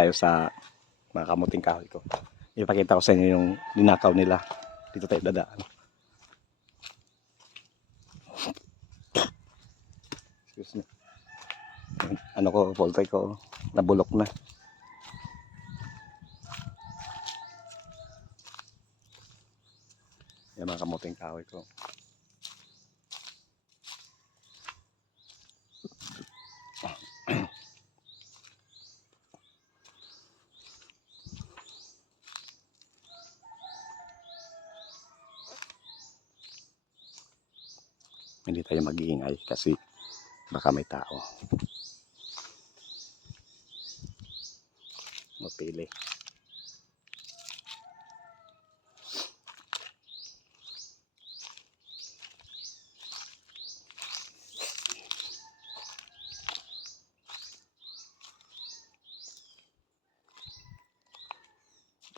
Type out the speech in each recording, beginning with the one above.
tayo sa mga kamuting kahoy ko. Ipakita ko sa inyo yung ninakaw nila. Dito tayo dadaan. Excuse me. Ano ko, poultry ko, nabulok na. Yung mga kamuting kahoy ko. Hindi tayo mag-iingay kasi baka may tao. Mapili.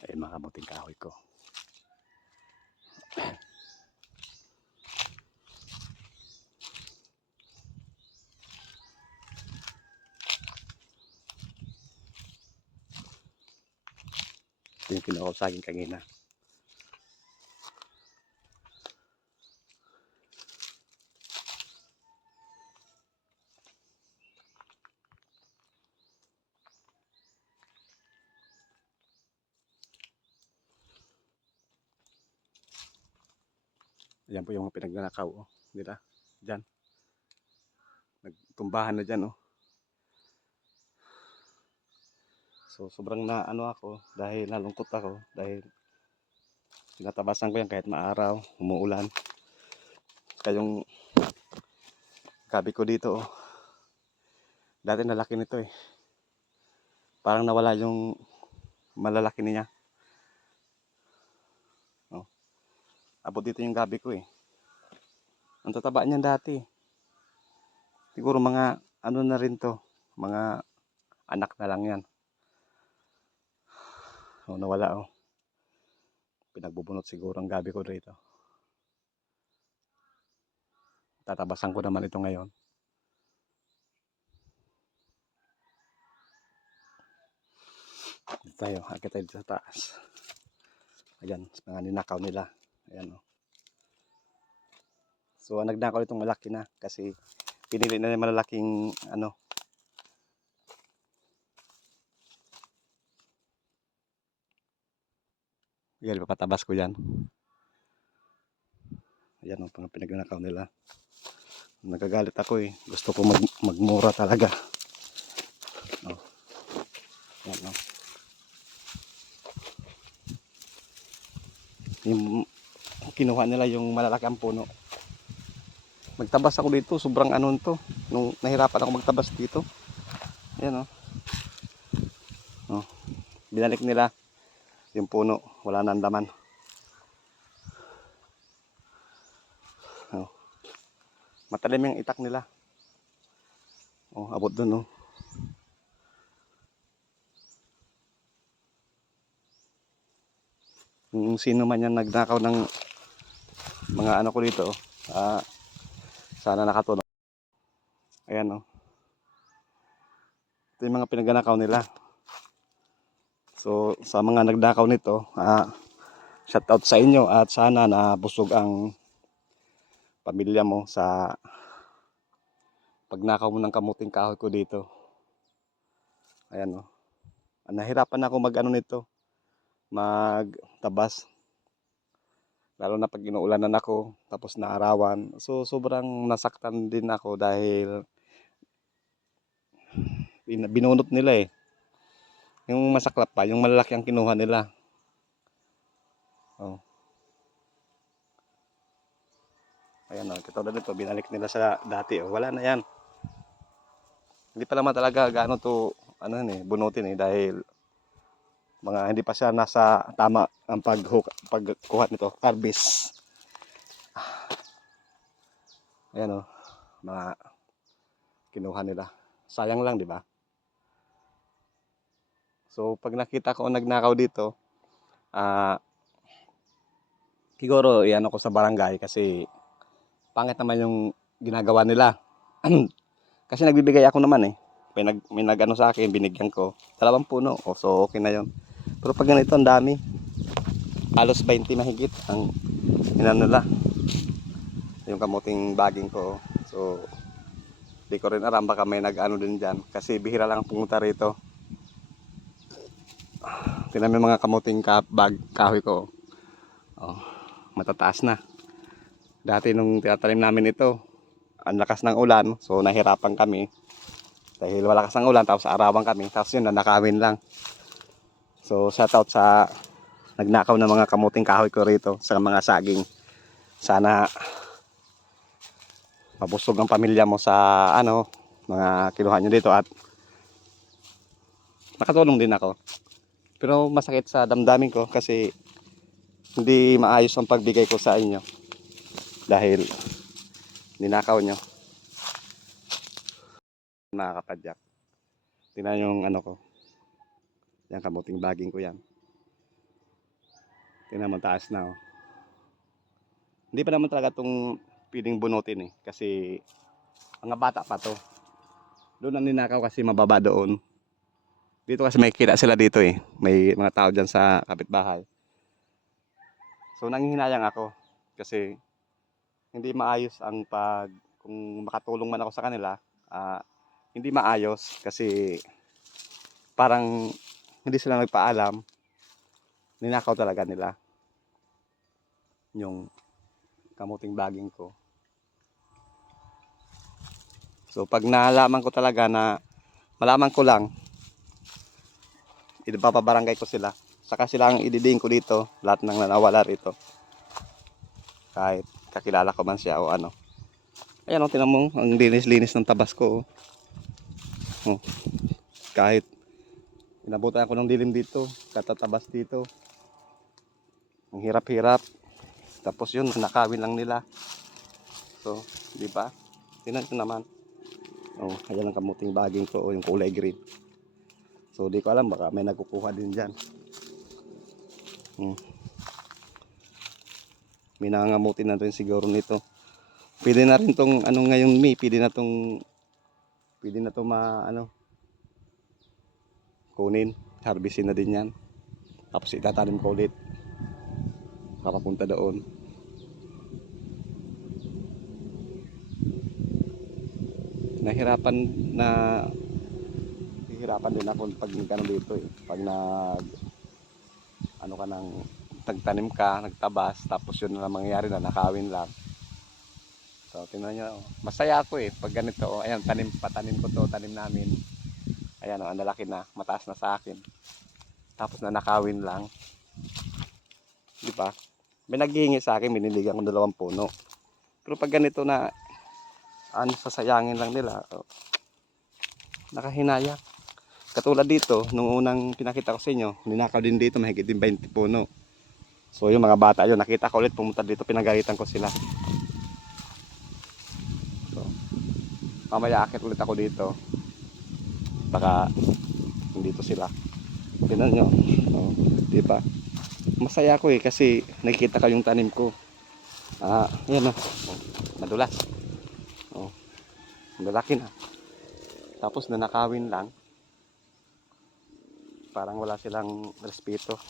Ay, mga kamuting kahoy ko. Ito yung kinuha ko sa akin kanina. Ayan po yung mga pinagnanakaw. Oh. Dito. Diyan. Nagtumbahan na dyan. Oh. So sobrang na ano ako dahil nalungkot ako dahil tinatabasan ko yan kahit maaraw, umuulan. Kayong gabi ko dito. Oh. Dati nalaki nito eh. Parang nawala yung malalaki niya. Oh. Abot dito yung gabi ko eh. Ang tataba niyan dati. Siguro mga ano na rin to. Mga anak na lang yan. Oh, nawala oh. Pinagbubunot siguro ang gabi ko dito. Tatabasan ko naman ito ngayon. Dito tayo. Akit tayo dito sa taas. Ayan. Mga ninakaw nila. Ayan oh. So nagnakaw itong malaki na. Kasi pinili na yung malalaking ano. Ayan, papatabas ko yan. Ayan ang pinagnakaw nila. Nagagalit ako eh. Gusto ko magmura talaga. Oh. Ayan oh. Yung kinuha nila yung malalakang puno. Magtabas ako dito. Sobrang ano to. Nung nahirapan ako magtabas dito. Ayan oh. Oh. Binalik nila yung puno, wala nang laman. Oh. Matalim yung itak nila. Oh, abot dun oh. Kung sino man yan nagnakaw ng mga ano ko dito, sana nakatulong. Ayan oh. Ito yung mga pinagnakaw nila. So sa mga nagnakaw nito, shout out sa inyo at sana na busog ang pamilya mo sa pagnakaw mo ng kamuting kahoy ko dito. Ayan oh. Nahirapan ako mag ano nito, magtabas. Lalo na pag inuulanan ako, tapos naarawan. So sobrang nasaktan din ako dahil binunot nila eh. Yung masaklap pa, yung malalaki ang kinuha nila. Oh. Ayan o, katulad nito, binalik nila sa dati. Oh. Wala na yan. Hindi pa naman talaga gaano to, ano eh, bunutin eh, dahil mga hindi pa siya nasa tama ang pagkuha nito, harvest. Ayan o, mga kinuha nila. Sayang lang, di ba? So, pag nakita ko nagnakaw dito, siguro iyan ako sa barangay kasi pangit naman yung ginagawa nila. Kasi nagbibigay ako naman eh. may nag-ano sa akin, binigyan ko. 2 puno. O, so okay na yon. Pero pag ganito, ang dami. Halos 20 mahigit ang inano nila. Yung kamuting baging ko. So, di ko rin alam, baka may nag-ano din dyan. Kasi bihira lang pumunta rito. Tingnan mo yung mga kamuting kahoy ko. Oh, matataas na. Dati nung tinatanim namin ito, ang lakas ng ulan. So, nahirapan kami. Dahil malakas ng ulan, tapos arawan kami. Tapos yun, nanakawin lang. So, shoutout sa nagnakaw ng mga kamuting kahoy ko rito sa mga saging. Sana mabusog ang pamilya mo sa ano, mga kinuha nyo dito at nakatulong din ako. Pero masakit sa damdamin ko kasi hindi maayos ang pagbigay ko sa inyo dahil ninakaw nyo. Nakakapadyak. Tingnan yung ano ko. Yan, kamuting baging ko yan. Tingnan mo, taas na oh. Hindi pa naman talaga itong pwedeng bunutin eh. Kasi mga bata pa to. Doon ang ninakaw kasi mababa doon. Dito kasi may kita sila dito eh. May mga tao dyan sa kapitbahay. So nanghihinayang ako. Kasi hindi maayos ang kung makatulong man ako sa kanila. Hindi maayos kasi parang hindi sila nagpaalam. Ninakaw talaga nila yung kamuting baging ko. So pag nalaman ko talaga na malaman ko lang, ipapabarangay ko sila. Saka sila ang ididing ko dito, lahat ng nanawala rito. Kahit kakilala ko man siya o ano. Ayan o, tinan mo, ang linis-linis ng tabasco. Oh. Kahit inabutan ako ng dilim dito, katatabas dito. Ang hirap-hirap. Tapos yun, nakawin lang nila. So, di ba? Tingnan ko naman. Oh, ayan ang kamuting baging ko, yung kulay green. So, di ko alam, baka may nagkukuha din dyan. May nangangamutin na rin siguro nito. Pwede na rin tong ano ngayon May, pwede na tong kunin, harvestin na din yan. Tapos itatanim ko ulit. Papapunta doon. Nahirapan din ako pag nagkano dito eh. Pag nagtanim ka, nagtabas, tapos yun na lang mangyayari na nakawin lang. So, tingnan nyo, masaya ako eh, pag ganito, oh, ayan, patanim ko to, tanim namin. Ayan, oh, ang lalaki na, mataas na sa akin. Tapos na nakawin lang. Di ba? May naghihingi sa akin, biniligan ko 2 puno. Pero pag ganito na, sasayangin lang nila, oh, nakahinaya. Katulad dito, nung unang pinakita ko sa inyo, ninakaw din dito, mahigit din 20 puno. So yung mga bata yun, nakita ko ulit, pumunta dito, pinagalitan ko sila. So, mamaya akit ulit ako dito. Baka dito sila. Tingnan nyo. Oh, di ba? Masaya ako eh kasi nakikita ko yung tanim ko. Yan oh. Madulas. Oh, malaki na. Tapos nanakawin lang. Parang wala silang respeto.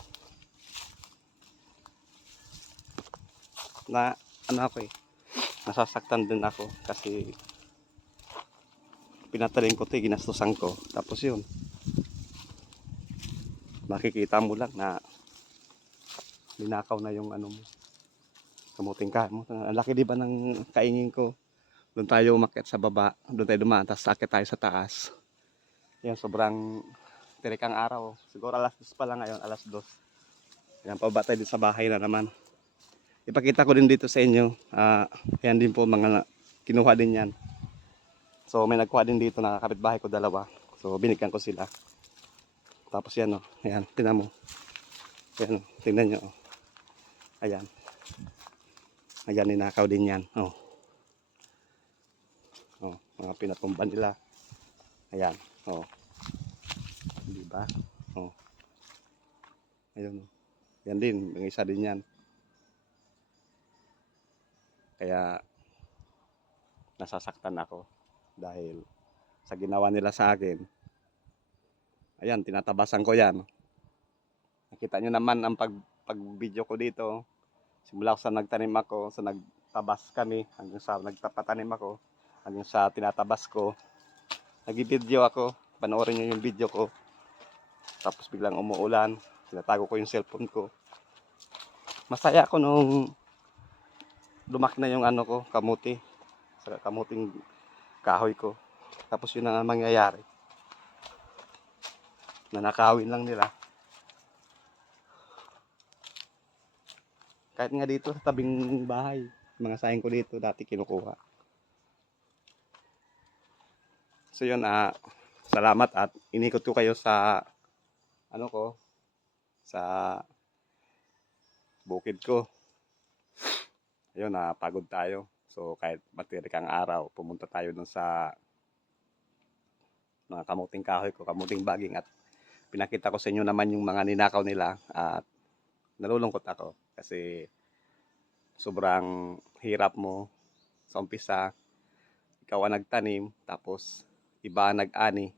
Na ano ako eh. Nasasaktan din ako kasi pinataling ko 'to, ginastusan ko. Tapos yun, makikita mo lang na linakaw na yung ano mo, kamuting ka mo. Ang laki di ba ng kaingin ko. Doon tayo umakyat sa baba, doon tayo dumaan, tapos akit tayo sa taas. Yan, sobrang tirik ang araw. Siguro alas 2 pa lang ngayon, alas 2. Yan, pababa tayo din sa bahay na naman. Ipakita ko din dito sa inyo. Yan din po, mga kinuha din yan. So may nagkuha din dito na kapitbahay ko 2. So binigyan ko sila. Tapos yan oh, ayan, tingnan mo. Ayan, tingnan nyo oh. Ayan. Ayan, ninakaw din yan. Oh. Oh, mga pinatumban nila. Ayan, oh. Di ba? Oh. Ayun. Yan din, yung isa din yan. Kaya nasasaktan ako dahil sa ginawa nila sa akin. Ayan, tinatabasan ko yan. Nakita nyo naman ang pag-video ko dito. Simula ko sa nagtanim ako, sa nagtabas kami, hanggang sa nagtapatanim ako, hanggang sa tinatabas ko. Nag-video ako, panoorin nyo yung video ko. Tapos biglang umuulan, tinatago ko yung cellphone ko. Masaya ako nung lumaki na yung ano ko, kamuti. Sa kamuting kahoy ko. Tapos yun ang mangyayari. Nanakawin lang nila. Kahit nga dito sa tabing bahay, mga sayang ko dito dati kinukuha. So yun, salamat at inikot ko kayo sa ano ko, sa bukid ko. Ayun, pagod tayo. So kahit matirik ang araw, pumunta tayo dun sa mga kamuting kahoy ko, kamuting baging, at pinakita ko sa inyo naman yung mga ninakaw nila at nalulungkot ako kasi sobrang hirap mo sa umpisa. Ikaw ang nagtanim, tapos iba ang nag-ani.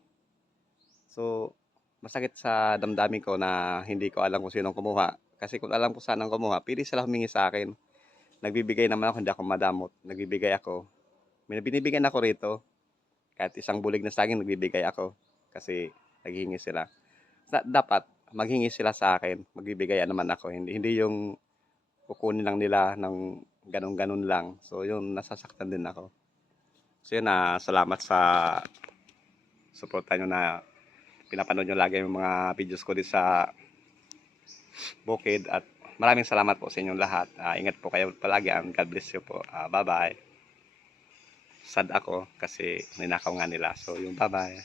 So, masakit sa damdamin ko na hindi ko alam kung sinong kumuha. Kasi kung alam ko saan ang kumuha, pwede sila humingi sa akin. Nagbibigay naman ako, hindi ako madamot. Nagbibigay ako. May binibigyan ako rito. Kahit isang bulig na saging, nagbibigay ako. Kasi naghihingi sila. Dapat, maghingi sila sa akin. Magbibigayan naman ako. Hindi yung kukunin lang nila ng ganun-ganun lang. So, yun, nasasaktan din ako. So, yun, salamat sa suporta nyo na pinapanood nyo lagi yung mga videos ko dito sa bukid. At maraming salamat po sa inyong lahat. Ingat po kayo palagi. God bless you po. Bye-bye. Sad ako kasi ninakaw nga nila. So, yung bye-bye.